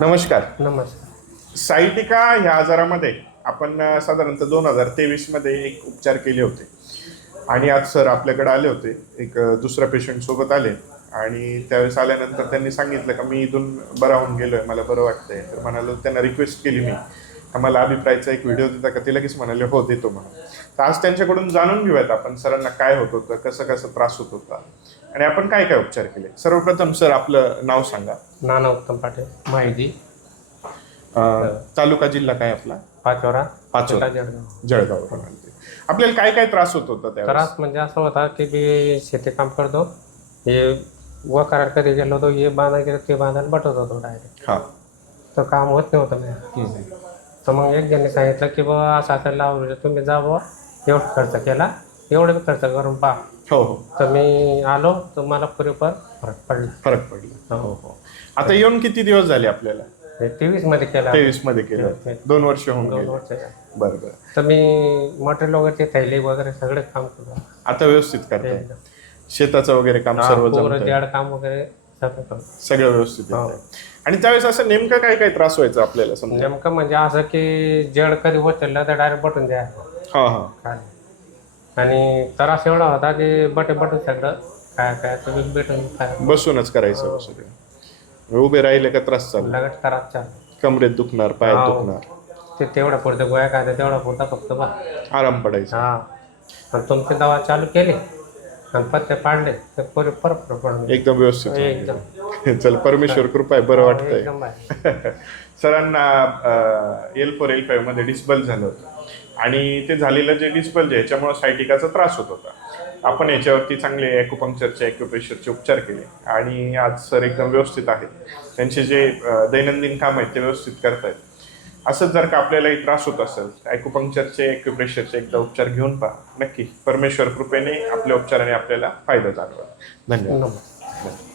नमस्कार. नमस्कार. सायटिका ह्या आजारामध्ये आपण साधारणतः 2023 मध्ये एक उपचार केले होते आणि आज सर आपल्याकडे आले होते. एक दुसरा पेशंट सोबत आले आणि त्यावेळेस आल्यानंतर त्यांनी सांगितलं का मी इथून बरा होऊन गेलोय, मला बरं वाटतंय. तर म्हणालो, त्यांना रिक्वेस्ट केली मी का मला अभिप्रायचा एक व्हिडिओ देता का. ते लगेच म्हणाले हो देतो म्हणून. तर आज त्यांच्याकडून जाणून घेऊयात आपण सरांना काय होत होतं, कसं कसं त्रास होत होता आणि आपण काय काय उपचार केले. सर्वप्रथम सर आपलं नाव सांगा. नाना उत्तम पाटील, माहिती तालुका जिल्हा काय आपला? पाचोरा. पाचोरा. जळगाव. जळगाव. आपल्याला काय काय त्रास होत होता त्यावेळेस? त्रास म्हणजे असं होता की मी शेती काम करतो, हे व करायला कधी गेलो होतो, हे बांधायला गेलो ते बांधायला बटत होतो डायरेक्ट. हा. तर काम होत नव्हतं मी. तर मग एक जणांनी सांगितलं की बाबा असं असं लावलं, तुम्ही जा बुवा, एवढा खर्च केला, एवढं बी खर्च करून पहा. हो हो. तर मी आलो तर मला पुरेपूर फरक पडला. हो हो. आता येऊन किती दिवस झाले आपल्याला? 23 मध्ये केला. 23 मध्ये केलं. 2 वर्ष होऊन 2 गेले. वर्ष. बरं बरं. तर मी मटेरियल वगैरे थैली वगैरे सगळे काम करतो. आता व्यवस्थित करतो. शेताचं वगैरे काम सर्व जमतंय. जड काम वगैरे सगळं करतो. सगळं व्यवस्थित येतंय. आणि त्यावेळेस असं नेमकं काय काय त्रास व्हायचा आपल्याला समजा? नेमकं म्हणजे असं की जड कधी उचललं तर डायरेक्ट बटन द्यायचं. हा हा. आणि त्रास एवढा होता की बटन सगळं काय काय तुम्ही भेटून काय बसूनच करायचं सगळं. उभे राहिले का त्रास चालू? लगेच त्रास चालू. कमरेत दुखणार, पायात दुखणार. ते तेवढा पुरतं गोळ्या काय तेवढा पुरता फक्त बा आराम पडायचा. हा. आणि तुमची दवा चालू केली आणि पत्ते पाडले तर परत पडून एकदम व्यवस्थित. एकदम. चल, परमेश्वर कृपा आहे, बरं वाटतंय. एकदम आहे. सरांना L4 L5 मध्ये डिस्बल झालं होतं आणि ते झालेलं जे डिस्बल याच्यामुळे सायटिकाचा त्रास होत होता. आपण याच्यावरती चांगले ॲक्युपंक्चरचे ॲक्युप्रेशरचे उपचार केले आणि आज सर एकदम व्यवस्थित आहेत. त्यांचे जे दैनंदिन काम आहेत ते व्यवस्थित करतायत. असंच जर का आपल्यालाही त्रास होत असेल ॲक्युपंक्चरचे ॲक्युप्रेशरचे एकदा उपचार घेऊन पहा. नक्की परमेश्वर कृपेने आपल्या उपचाराने आपल्याला फायदा जाणवेल. धन्यवाद. नमस्कार.